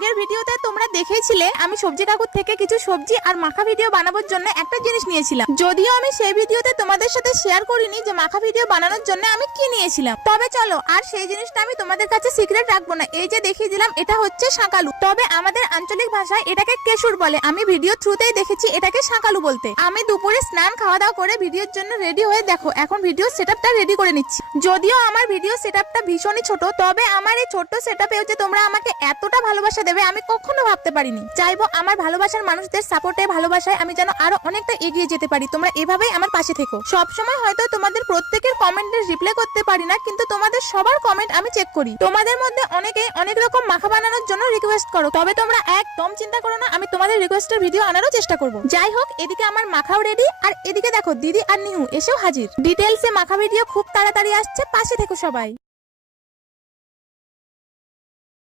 আগের ভিডিওতে তোমরা দেখেইছিলে আমি সবজি কাকুর থেকে কিছু সবজি আর মাখা ভিডিও বানানোর জন্য একটা জিনিস নিয়েছিলাম। যদিও আমি সেই ভিডিওতে তোমাদের সাথে শেয়ার করিনি যে মাখা ভিডিও বানানোর জন্য আমি কি নিয়েছিলাম। তবে চলো আর সেই জিনিসটা আমি তোমাদের কাছে সিক্রেট রাখবো না। এই যে দেখিয়ে দিলাম এটা হচ্ছে শাঁকালু, তবে আমাদের আঞ্চলিক ভাষায় এটাকে কেশুর বলে। আমি ভিডিও থ্রুতেই দেখেছি এটাকে শাঁকালু বলতে। আমি দুপুরে স্নান খাওয়া দাওয়া করে ভিডিওর জন্য রেডি হয়ে দেখো এখন ভিডিও সেটআপটা রেডি করে নিচ্ছি। যদিও আমার ভিডিও সেটআপটা ভীষণই ছোট, তবে আমার এই ছোট্ট সেটআপেও যে তোমরা আমাকে এতটা ভালোবাসা দেবে আমি কখনো ভাবতে পারিনি। চাইবো আমার ভালোবাসার মানুষদের সাপোর্টে ভালোবাসায় আমি যেন আরো অনেকটা এগিয়ে যেতে পারি। তোমরা এভাবেই আমার পাশে থেকো। সবসময় হয়তো তোমাদের প্রত্যেকের কমেন্টের রিপ্লাই করতে পারি না, কিন্তু তোমাদের সবার কমেন্ট আমি চেক করি। তোমাদের মধ্যে অনেকেই অনেক রকম মাখা বানানোর জন্য রিকোয়েস্ট করো, তবে তোমরা একদম চিন্তা করো না, আমি তোমাদের রিকোয়েস্টের ভিডিও আনারও চেষ্টা করব। যাই হোক, এদিকে আমার মাখাও রেডি, আর এদিকে দেখো দিদি আর নিহু এসেও হাজির। ডিটেলসে মাখা ভিডিও খুব তাড়াতাড়ি আসছে, পাশে থেকো সবাই।